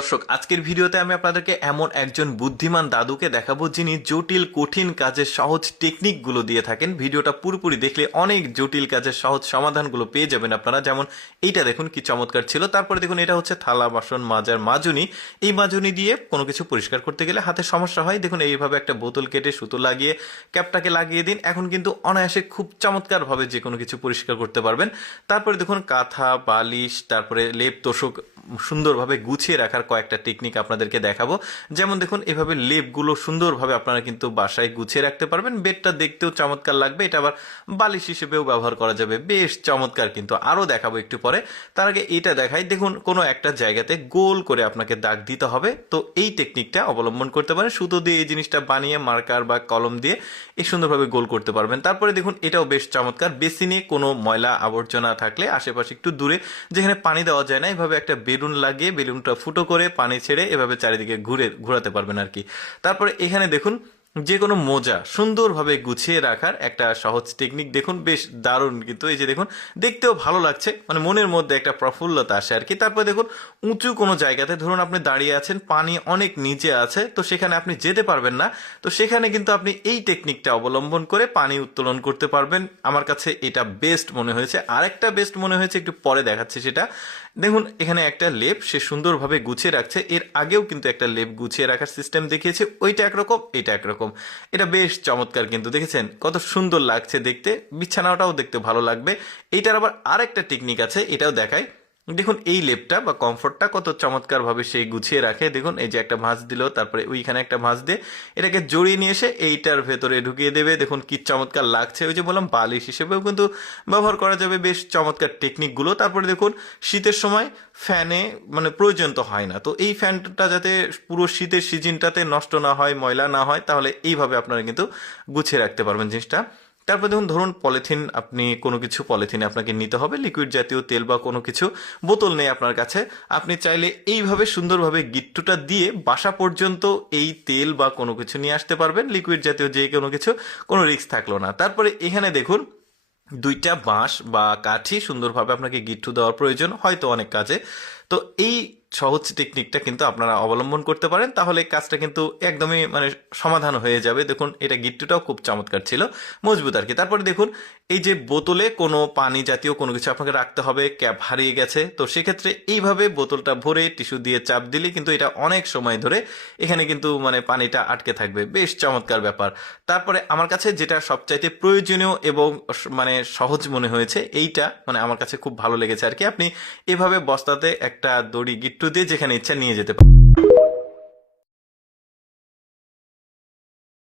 দর্শক, আজকের ভিডিওতে আমি আপনাদেরকে এমন একজন বুদ্ধিমান দাদুকে দেখাবো যিনি জটিল কঠিন কাজের সহজ টেকনিকগুলো দিয়ে থাকেন। ভিডিওটা পুরোপুরি দেখলে অনেক জটিল কাজের সহজ সমাধানগুলো পেয়ে যাবেন আপনারা। যেমন এইটা দেখুন কি চমৎকার ছিল। তারপরে দেখুন এটা হচ্ছে থালা বাসন মাজার মাজুনি। এই মাজুনি দিয়ে কোনো কিছু পরিষ্কার করতে গেলে হাতে সমস্যা হয়। দেখুন এইভাবে একটা বোতল কেটে সুতো লাগিয়ে ক্যাপটাকে লাগিয়ে দিন, এখন কিন্তু অনায়াসে খুব চমৎকারভাবে যে কোনো কিছু পরিষ্কার করতে পারবেন। তারপরে দেখুন কাঁথা বালিশ তারপরে লেপ তোষক সুন্দরভাবে গুছিয়ে রাখার কয়েকটা টেকনিক আপনাদেরকে দেখাবো। যেমন দেখুন এভাবে লেপগুলো সুন্দরভাবে আপনারা কিন্তু বাসায় গুছিয়ে রাখতে পারবেন। বেডটা দেখতেও চমৎকার লাগবে, এটা আবার বালিশ হিসেবেও ব্যবহার করা যাবে, বেশ চমৎকার। কিন্তু আরও দেখাবো একটু পরে। তার আগে এটা দেখাই, দেখুন কোনো একটা জায়গাতে গোল করে আপনাকে দাগ দিতে হবে। তো এই টেকনিকটা অবলম্বন করতে পারেন। সুতো দিয়ে এই জিনিসটা বানিয়ে মার্কার বা কলম দিয়ে এই সুন্দরভাবে গোল করতে পারবেন। তারপরে দেখুন এটাও বেশ চমৎকার। বেসিনে কোনো ময়লা আবর্জনা থাকলে আশেপাশে একটু দূরে যেখানে পানি দেওয়া যায় না, এভাবে একটা বেলুন লাগিয়ে বেলুনটা ফুটো করে পানি ছেড়ে এভাবে চারিদিকে ঘোরাতে পারবেন আর কি। তারপরে এখানে দেখুন যে কোনো মোজা সুন্দরভাবে গুছিয়ে রাখার একটা সহজ টেকনিক, দেখুন বেশ দারুণ। কিন্তু এই যে দেখুন দেখতেও ভালো লাগছে, মানে মনের মধ্যে একটা প্রফুল্লতা আসে আর কি। তারপরে দেখুন উঁচু কোনো জায়গাতে ধরুন আপনি দাঁড়িয়ে আছেন, পানি অনেক নিচে আছে, তো সেখানে আপনি যেতে পারবেন না, তো সেখানে কিন্তু আপনি এই টেকনিকটা অবলম্বন করে পানি উত্তোলন করতে পারবেন। আমার কাছে এটা বেস্ট মনে হয়েছে। আরেকটা বেস্ট মনে হয়েছে, একটু পরে দেখাচ্ছি সেটা। দেখুন এখানে একটা লেপ সে সুন্দরভাবে গুছিয়ে রাখছে। এর আগেও কিন্তু একটা লেপ গুছিয়ে রাখার সিস্টেম দেখিয়েছে, ওইটা একরকম এটা একরকম। এটা বেশ চমৎকার, কিন্তু দেখেছেন কত সুন্দর লাগছে দেখতে, বিছানাটাও দেখতে ভালো লাগবে। এইটার আবার আরেকটা টেকনিক আছে, এটাও দেখায়। দেখুন এই লেপটা বা কমফোর্টটা কত চমৎকার ভাবে সে গুছিয়ে রাখে। দেখুন এই যে একটা ভাঁজ দিল, তারপরে ওইখানে একটা ভাঁজ দিয়ে এটাকে জড়িয়ে নিয়ে এসে এইটার ভেতরে ঢুকিয়ে দেবে। দেখুন কি চমৎকার লাগছে। ওই যে বললাম বালিশ হিসেবেও কিন্তু ব্যবহার করা যাবে, বেশ চমৎকার টেকনিকগুলো। তারপরে দেখুন শীতের সময় ফ্যানে মানে প্রয়োজন তো হয় না, তো এই ফ্যানটা যাতে পুরো শীতের সিজনটাতে নষ্ট না হয়, ময়লা না হয়, তাহলে এইভাবে আপনারা কিন্তু গুছিয়ে রাখতে পারবেন জিনিসটা। তারপর দেখুন ধরুন পলিথিন, আপনি কোনো কিছু পলিথিনে আপনাকে নিতে হবে, লিকুইড জাতীয় তেল বা কোনো কিছু, বোতল নেই আপনার কাছে, আপনি চাইলে এইভাবে সুন্দরভাবে গিট্টুটা দিয়ে বাসা পর্যন্ত এই তেল বা কোনো কিছু নিয়ে আসতে পারবেন, লিকুইড জাতীয় যে কোনো কিছু, কোনো রিস্ক থাকলো না। তারপরে এখানে দেখুন দুইটা বাঁশ বা কাঠি সুন্দরভাবে আপনাকে গিট্টু দেওয়ার প্রয়োজন হয়তো অনেক কাজে। তো এই সহজ টেকনিকটা কিন্তু আপনারা অবলম্বন করতে পারেন, তাহলে কাজটা কিন্তু একদমই মানে সমাধান হয়ে যাবে। দেখুন এটা গিট্টুটাও খুব চমৎকার ছিল, মজবুত আর কি। তারপরে দেখুন এই যে বোতলে কোনো পানি জাতীয় কোনো কিছু আপনাকে রাখতে হবে, ক্যাপ হারিয়ে গেছে, তো সেক্ষেত্রে এইভাবে বোতলটা ভরে টিস্যু দিয়ে চাপ দিলে কিন্তু এটা অনেক সময় ধরে এখানে কিন্তু মানে পানিটা আটকে থাকবে, বেশ চমৎকার ব্যাপার। তারপরে আমার কাছে যেটা সবচাইতে প্রয়োজনীয় এবং মানে সহজ মনে হয়েছে, এইটা মানে আমার কাছে খুব ভালো লেগেছে আর কি। আপনি এভাবে বস্তাতে একটা দড়ি গিট্টু দিয়ে যেখানে ইচ্ছা নিয়ে যেতে পারেন।